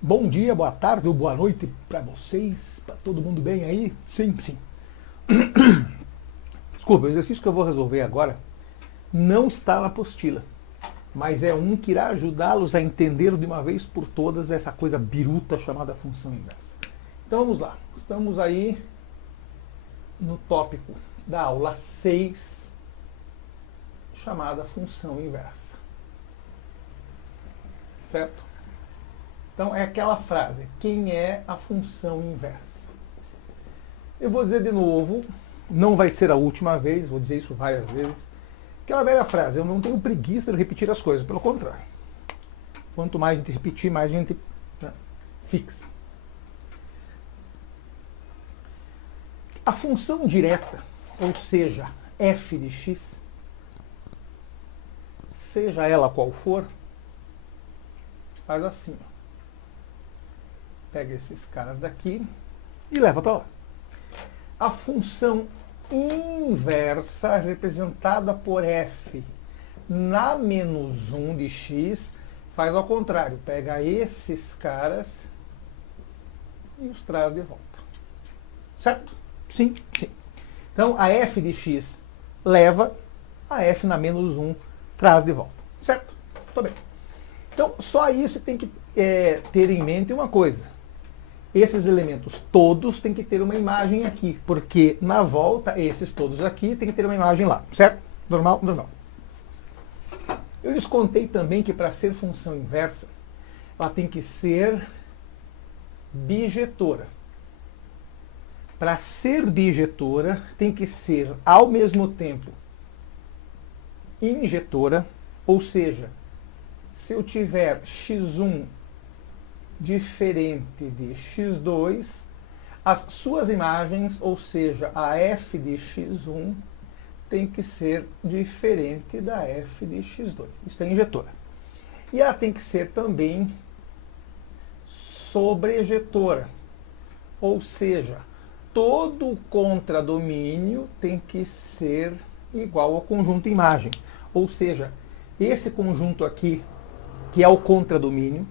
Bom dia, boa tarde ou boa noite para vocês, para todo mundo bem aí? Sim, sim. Desculpa, o exercício que eu vou resolver agora não está na apostila, mas é um que irá ajudá-los a entender de uma vez por todas essa coisa biruta chamada função inversa. Então vamos lá, estamos aí no tópico da aula 6, chamada função inversa. Certo? Então é aquela frase, quem é a função inversa? Eu vou dizer de novo, não vai ser a última vez, vou dizer isso várias vezes. Aquela velha frase, eu não tenho preguiça de repetir as coisas, pelo contrário. Quanto mais a gente repetir, mais a gente fixa. A função direta, ou seja, f de x, seja ela qual for, faz assim, ó. Pega esses caras daqui e leva para lá. A função inversa, representada por f na menos 1 de x, faz ao contrário. Pega esses caras e os traz de volta. Certo? Sim, sim. Então, a f de x leva, a f na menos 1 traz de volta. Certo? Muito bem. Então, só isso tem que ter em mente uma coisa. Esses elementos todos têm que ter uma imagem aqui, porque na volta, esses todos aqui têm que ter uma imagem lá, certo? Normal? Normal. Eu lhes contei também que para ser função inversa, ela tem que ser bijetora. Para ser bijetora, tem que ser ao mesmo tempo injetora, ou seja, se eu tiver x1 diferente de x2, as suas imagens, ou seja, a f de x1, tem que ser diferente da f de x2. Isso é injetora. E ela tem que ser também sobrejetora, ou seja, todo o contradomínio tem que ser igual ao conjunto imagem. Ou seja, esse conjunto aqui, que é o contradomínio,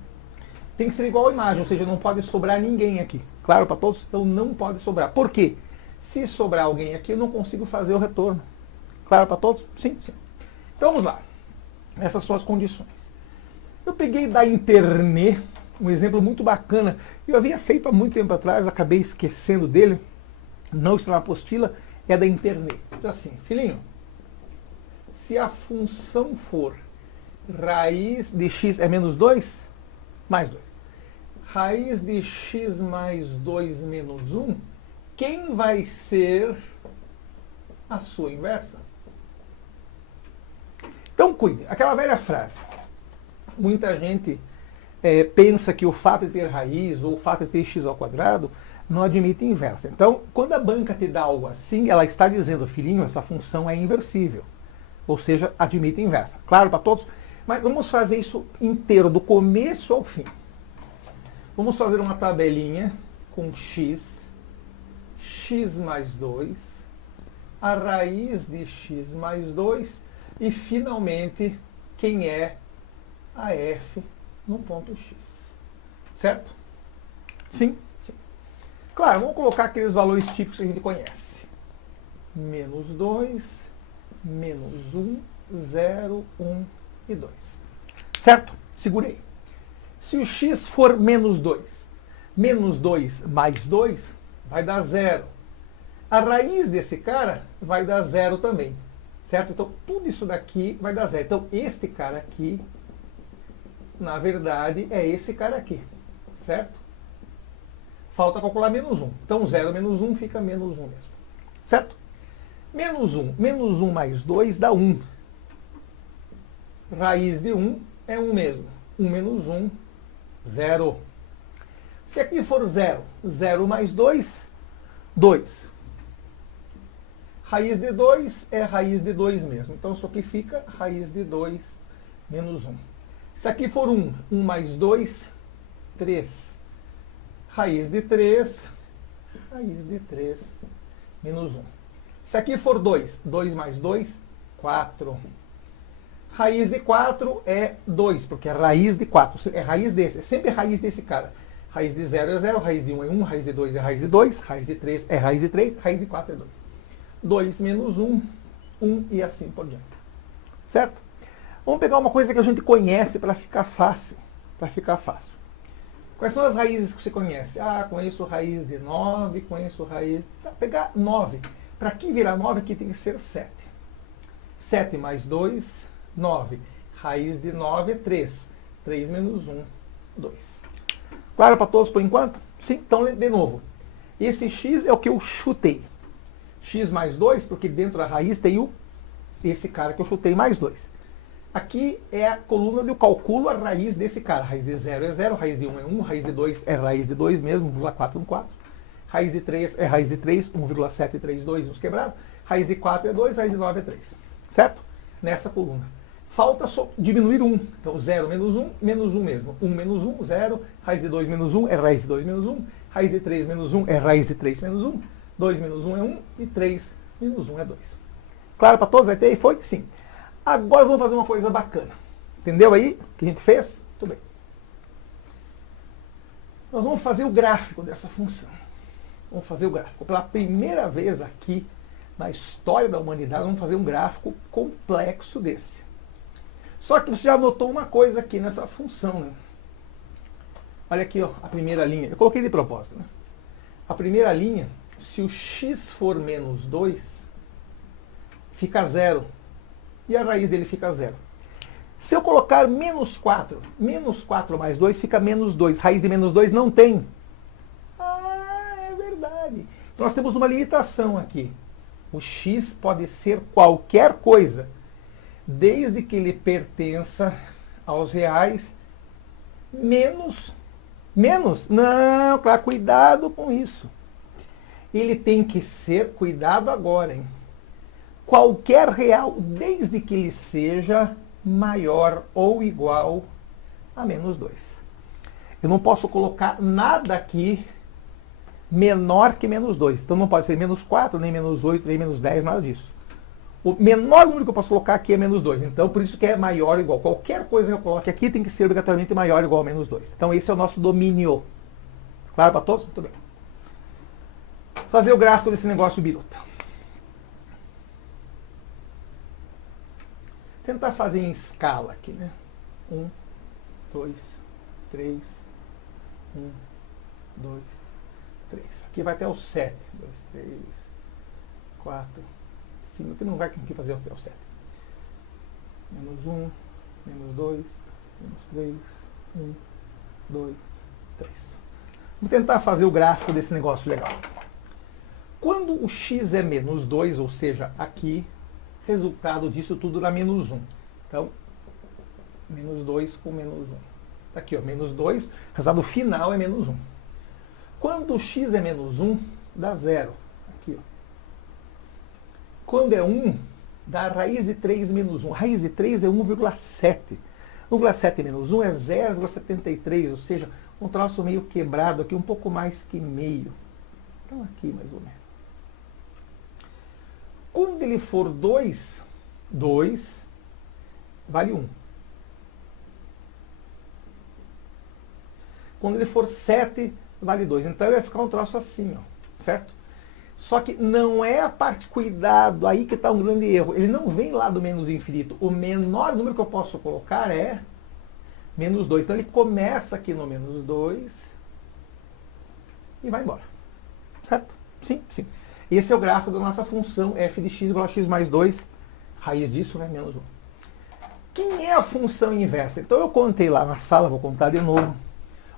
tem que ser igual à imagem, ou seja, não pode sobrar ninguém aqui. Claro para todos? Então não pode sobrar. Por quê? Se sobrar alguém aqui, eu não consigo fazer o retorno. Claro para todos? Sim, sim. Então vamos lá. Essas são as condições. Eu peguei da internet um exemplo muito bacana. Eu havia feito há muito tempo atrás, acabei esquecendo dele. Não está na apostila, é da internet. Diz assim, filhinho, se a função for raiz de x é menos 2, mais 2. Raiz de x mais 2 menos 1, quem vai ser a sua inversa? Então, cuide. Aquela velha frase. Muita gente pensa que o fato de ter raiz ou o fato de ter x ao quadrado não admite inversa. Então, quando a banca te dá algo assim, ela está dizendo, filhinho, essa função é inversível. Ou seja, admite inversa. Claro para todos? Mas vamos fazer isso inteiro, do começo ao fim. Vamos fazer uma tabelinha com x, x mais 2, a raiz de x mais 2 e, finalmente, quem é a f no ponto x. Certo? Sim? Sim. Claro, vamos colocar aqueles valores típicos que a gente conhece. Menos 2, menos 1, 0, 1 e 2. Certo? Segurei. Se o x for menos 2 mais 2 vai dar 0. A raiz desse cara vai dar 0 também. Certo? Então, tudo isso daqui vai dar 0. Então, este cara aqui, na verdade, é esse cara aqui. Certo? Falta calcular menos 1. Então, 0 menos 1 fica menos 1 mesmo. Certo? Menos 1 mais 2 dá 1. Raiz de 1 é 1 mesmo. 1 menos 1, 0. Se aqui for 0, 0 mais 2, 2. Raiz de 2 é raiz de 2 mesmo. Então isso aqui fica raiz de 2 menos 1. Se aqui for 1, 1 mais 2, 3. Raiz de 3, raiz de 3 menos 1. Se aqui for 2, 2 mais 2, 4. Raiz de 4 é 2, porque é raiz de 4. É raiz desse, é sempre raiz desse cara. Raiz de 0 é 0, raiz de 1 é 1, raiz de 2 é raiz de 2, raiz de 3 é raiz de 3, raiz de 4 é 2. 2 menos 1, 1 e assim por diante. Certo? Vamos pegar uma coisa que a gente conhece para ficar fácil. Para ficar fácil. Quais são as raízes que você conhece? Ah, conheço raiz de 9, conheço raiz... Tá, pegar 9. Para aqui virar 9, aqui tem que ser 7. 7 mais 2, 9. Raiz de 9 é 3. 3 menos 1, 2. Claro para todos por enquanto? Sim, então de novo. Esse x é o que eu chutei. X mais 2, porque dentro da raiz tem esse cara que eu chutei mais 2. Aqui é a coluna onde eu calculo a raiz desse cara. Raiz de 0 é 0, raiz de 1 é 1, raiz de 2 é raiz de 2 mesmo, 1,4 é 4. Raiz de 3 é raiz de 3, 1,732, uns quebrados. Raiz de 4 é 2, raiz de 9 é 3. Certo? Nessa coluna. Falta só diminuir 1. Então 0 menos 1 mesmo. 1 menos 1, 0. Raiz de 2 menos 1 é raiz de 2 menos 1. Raiz de 3 menos 1 é raiz de 3 menos 1. 2 menos 1 é 1 e 3 menos 1 é 2. Claro para todos? Vai ter aí? Foi? Sim. Agora vamos fazer uma coisa bacana. Entendeu aí o que a gente fez? Tudo bem. Nós vamos fazer o gráfico dessa função. Vamos fazer o gráfico. Pela primeira vez aqui na história da humanidade, vamos fazer um gráfico complexo desse. Só que você já notou uma coisa aqui nessa função, né? Olha aqui, ó, a primeira linha. Eu coloquei de propósito, né? A primeira linha, se o x for menos 2, fica 0. E a raiz dele fica 0. Se eu colocar menos 4 mais 2 fica menos 2. Raiz de menos 2 não tem. Ah, é verdade. Então nós temos uma limitação aqui. O x pode ser qualquer coisa, desde que ele pertença aos reais menos. Não, claro, cuidado com isso. Ele tem que ser, cuidado agora, hein? Qualquer real, desde que ele seja maior ou igual a menos 2. Eu não posso colocar nada aqui menor que menos 2. Então não pode ser menos 4, nem menos 8, nem menos 10, nada disso. O menor número que eu posso colocar aqui é menos 2. Então por isso que é maior ou igual. Qualquer coisa que eu coloque aqui tem que ser obrigatoriamente maior ou igual a menos 2. Então esse é o nosso domínio. Claro para todos? Muito bem. Fazer o gráfico desse negócio biruta. Tentar fazer em escala aqui, né? 1, 2, 3, 1, 2, 3. Aqui vai até o 7. 2, 3, 4, 5. Aqui não vai aqui fazer até o 7. Menos 1, menos 2, menos 3, 1, 2, 3. Vamos tentar fazer o gráfico desse negócio legal. Quando o x é menos 2, ou seja, aqui, resultado disso tudo dá menos 1. Então, menos 2 com menos 1. Tá aqui, ó, menos 2, o resultado final é menos 1. Quando o x é menos 1, dá 0. Aqui, ó. Quando é 1, dá a raiz de 3 menos 1. A raiz de 3 é 1,7. 1,7 menos 1 é 0,73, ou seja, um troço meio quebrado aqui, um pouco mais que meio. Então aqui mais ou menos. Quando ele for 2, 2 vale 1. Quando ele for 7, vale 2. Então ele vai ficar um troço assim, ó, certo? Só que não é a parte, cuidado, aí que está um grande erro. Ele não vem lá do menos infinito. O menor número que eu posso colocar é menos 2. Então ele começa aqui no menos 2 e vai embora. Certo? Sim, sim. Esse é o gráfico da nossa função f de x igual a x mais 2. Raiz disso, né? Menos 1. Quem é a função inversa? Então eu contei lá na sala, vou contar de novo.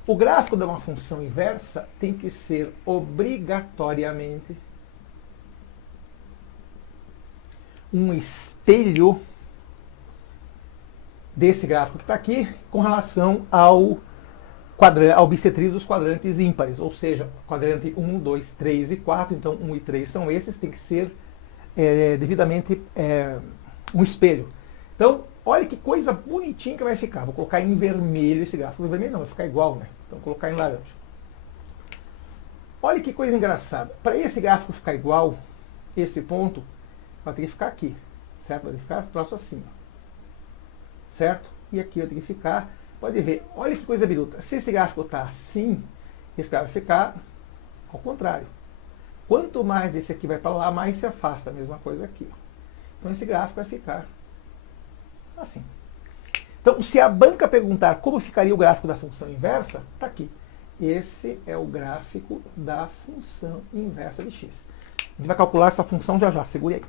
O gráfico de uma função inversa tem que ser obrigatoriamente um espelho desse gráfico que está aqui com relação ao bissetriz dos quadrantes ímpares, ou seja, quadrante 1, 2, 3 e 4, então 1 e 3 são esses, tem que ser devidamente um espelho. Então, olha que coisa bonitinha que vai ficar. Vou colocar em vermelho esse gráfico. Em vermelho não, vai ficar igual, né? Então, vou colocar em laranja. Olha que coisa engraçada. Para esse gráfico ficar igual, esse ponto vai ter que ficar aqui, certo? Vai ter que ficar próximo assim, ó. certo? E aqui eu tenho que ficar, pode ver, olha que coisa biruta. Se esse gráfico está assim, esse gráfico vai ficar ao contrário. Quanto mais esse aqui vai para lá, mais se afasta. A mesma coisa aqui. Então esse gráfico vai ficar assim. Então, se a banca perguntar como ficaria o gráfico da função inversa, está aqui. Esse é o gráfico da função inversa de x. A gente vai calcular essa função já já, segure aí.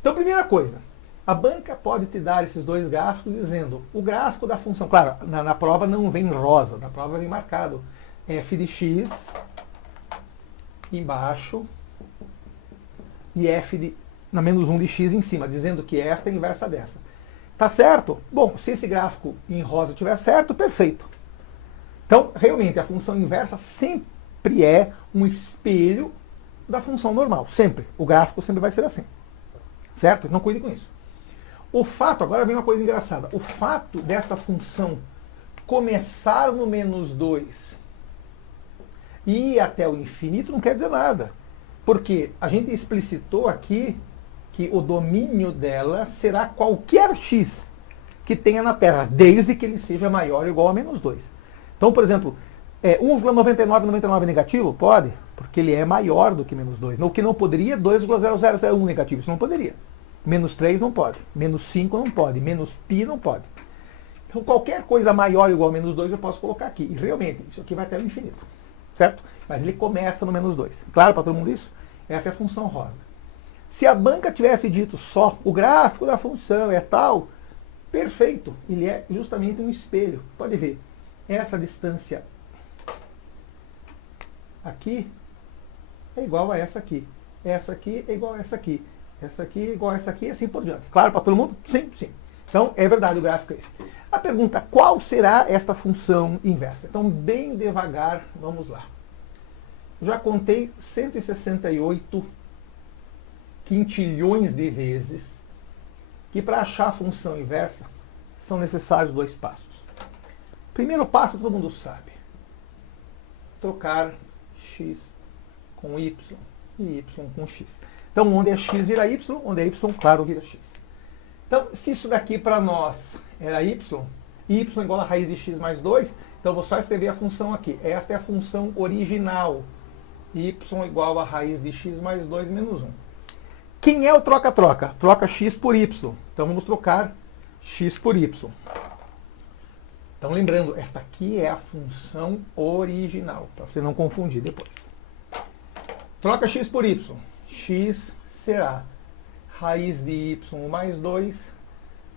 Então, primeira coisa, a banca pode te dar esses dois gráficos dizendo o gráfico da função. Claro, na prova não vem rosa, na prova vem marcado f de x embaixo e f de, na menos 1 de x em cima, dizendo que esta é a inversa dessa. Tá certo? Bom, se esse gráfico em rosa estiver certo, perfeito. Então, realmente, a função inversa sempre é um espelho da função normal. Sempre. O gráfico sempre vai ser assim. Certo? Não cuide com isso. O fato, agora vem uma coisa engraçada. O fato desta função começar no menos 2 e ir até o infinito não quer dizer nada. Porque a gente explicitou aqui que o domínio dela será qualquer x que tenha na Terra, desde que ele seja maior ou igual a menos 2. Então, por exemplo, 1,9999 é negativo? Pode, porque ele é maior do que menos 2. O que não poderia é 2,0001 negativo, isso não poderia. Menos 3 não pode, menos 5 não pode, menos π não pode. Então, qualquer coisa maior ou igual a menos 2 eu posso colocar aqui. E realmente, isso aqui vai até o infinito, certo? Mas ele começa no menos 2. Claro para todo mundo isso? Essa é a função rosa. Se a banca tivesse dito só o gráfico da função é tal, perfeito. Ele é justamente um espelho. Pode ver, essa distância aqui é igual a essa aqui. Essa aqui é igual a essa aqui. Essa aqui é igual a essa aqui e assim por diante. Claro para todo mundo? Sim, sim. Então, é verdade, o gráfico é esse. A pergunta, qual será esta função inversa? Então, bem devagar, vamos lá. Já contei 168 quintilhões de vezes que para achar a função inversa são necessários dois passos. Primeiro passo todo mundo sabe. Trocar x com y e y com x. Então, onde é x vira y, onde é y, claro, vira x. Então, se isso daqui para nós era y igual a raiz de x mais 2, então eu vou só escrever a função aqui. Esta é a função original. Y igual a raiz de x mais 2 menos 1. Quem é o troca-troca? Troca x por y. Então vamos trocar x por y. Então lembrando, esta aqui é a função original, para você não confundir depois. Troca x por y. X será raiz de y mais 2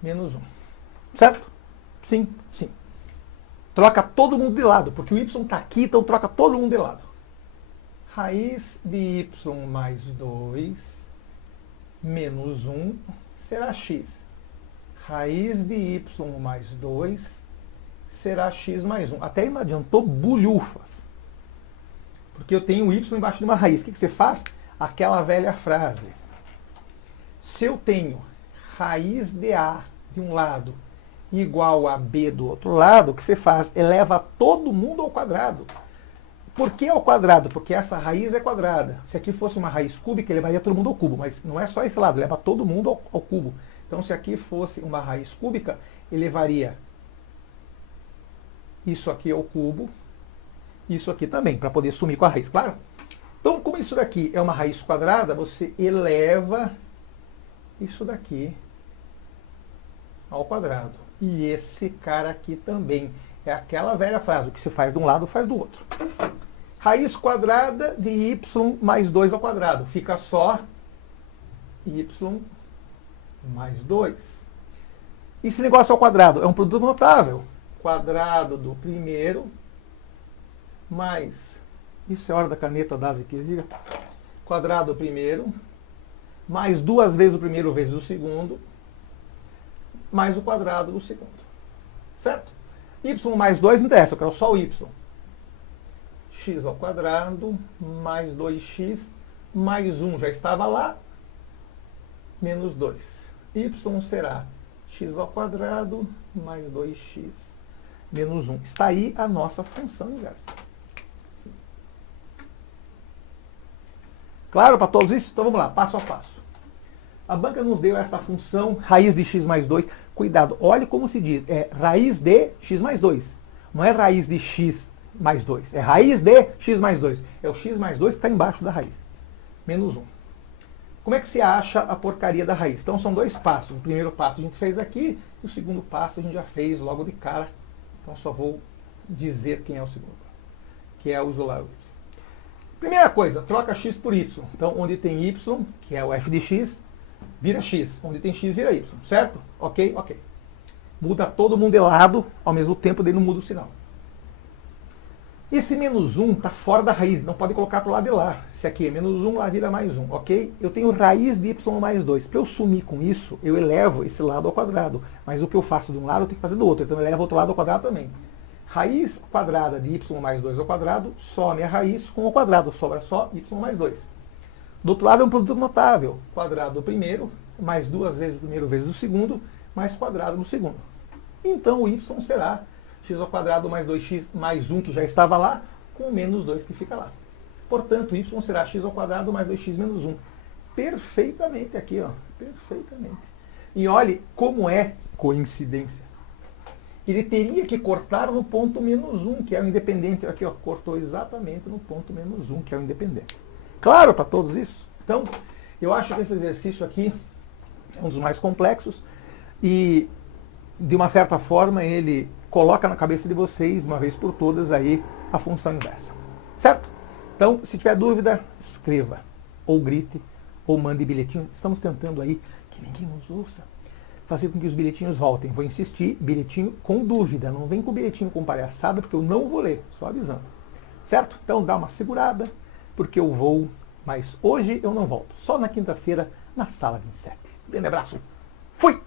menos 1. Certo? Sim, sim. Troca todo mundo de lado, porque o y está aqui, então troca todo mundo de lado. Raiz de y mais 2 menos 1 será x. Raiz de y mais 2 será x mais 1. Até aí não adiantou bulhufas. Porque eu tenho y embaixo de uma raiz. O que você faz? Aquela velha frase. Se eu tenho raiz de a de um lado igual a b do outro lado, o que você faz? Eleva todo mundo ao quadrado. Por que ao quadrado? Porque essa raiz é quadrada. Se aqui fosse uma raiz cúbica, levaria todo mundo ao cubo. Mas não é só esse lado, leva todo mundo ao cubo. Então, se aqui fosse uma raiz cúbica, ele levaria isso aqui ao cubo, isso aqui também, para poder sumir com a raiz, claro? Então, como isso daqui é uma raiz quadrada, você eleva isso daqui ao quadrado. E esse cara aqui também. É aquela velha frase, o que se faz de um lado, faz do outro. Raiz quadrada de y mais 2 ao quadrado. Fica só y mais 2. E esse negócio ao quadrado é um produto notável. Quadrado do primeiro mais... Isso é hora da caneta da Ziquezira. Quadrado do primeiro mais 2 vezes o primeiro vezes o segundo mais o quadrado do segundo. Certo? Y mais 2 não interessa, eu quero só o y. X ao quadrado mais 2x mais 1 já estava lá, menos 2. Y será x ao quadrado mais 2x menos 1. Está aí a nossa função inversa. Claro para todos isso? Então vamos lá, passo a passo. A banca nos deu esta função, raiz de x mais 2. Cuidado, olhe como se diz, é raiz de x mais 2. Não é raiz de x mais 2, é raiz de x mais 2. É o x mais 2 que está embaixo da raiz. Menos 1. Como é que se acha a porcaria da raiz? Então são dois passos. O primeiro passo a gente fez aqui, e o segundo passo a gente já fez logo de cara. Então só vou dizer quem é o segundo passo, que é o isolar o y. Primeira coisa, troca x por y. Então onde tem y, que é o f de x, vira x. Onde tem x vira y, certo? Ok? Ok. Muda todo mundo de lado, ao mesmo tempo daí não muda o sinal. Esse menos 1 está fora da raiz, não pode colocar para o lado de lá. Esse aqui é menos 1, lá vira mais 1, ok? Eu tenho raiz de y mais 2. Para eu sumir com isso, eu elevo esse lado ao quadrado. Mas o que eu faço de um lado, eu tenho que fazer do outro. Então eu elevo o outro lado ao quadrado também. Raiz quadrada de y mais 2 ao quadrado, some a raiz com o quadrado, sobra só y mais 2. Do outro lado é um produto notável. Quadrado do primeiro, mais 2 vezes o primeiro vezes o segundo, mais quadrado no segundo. Então o y será x ao quadrado mais 2x mais 1, que já estava lá, com menos 2 que fica lá. Portanto, y será x ao quadrado mais 2x menos 1. Perfeitamente aqui, ó. Perfeitamente. E olhe como é coincidência. Ele teria que cortar no ponto menos 1, que é o independente. Aqui, ó, cortou exatamente no ponto menos 1, que é o independente. Claro para todos isso? Então, eu acho que esse exercício aqui é um dos mais complexos e, de uma certa forma, ele coloca na cabeça de vocês, uma vez por todas, aí a função inversa. Certo? Então, se tiver dúvida, escreva, ou grite, ou mande bilhetinho. Estamos tentando aí, que ninguém nos ouça, fazer com que os bilhetinhos voltem. Vou insistir, bilhetinho com dúvida. Não vem com bilhetinho com palhaçada, porque eu não vou ler, só avisando. Certo? Então dá uma segurada, porque eu vou, mas hoje eu não volto. Só na quinta-feira, na sala 27. Grande abraço. Fui!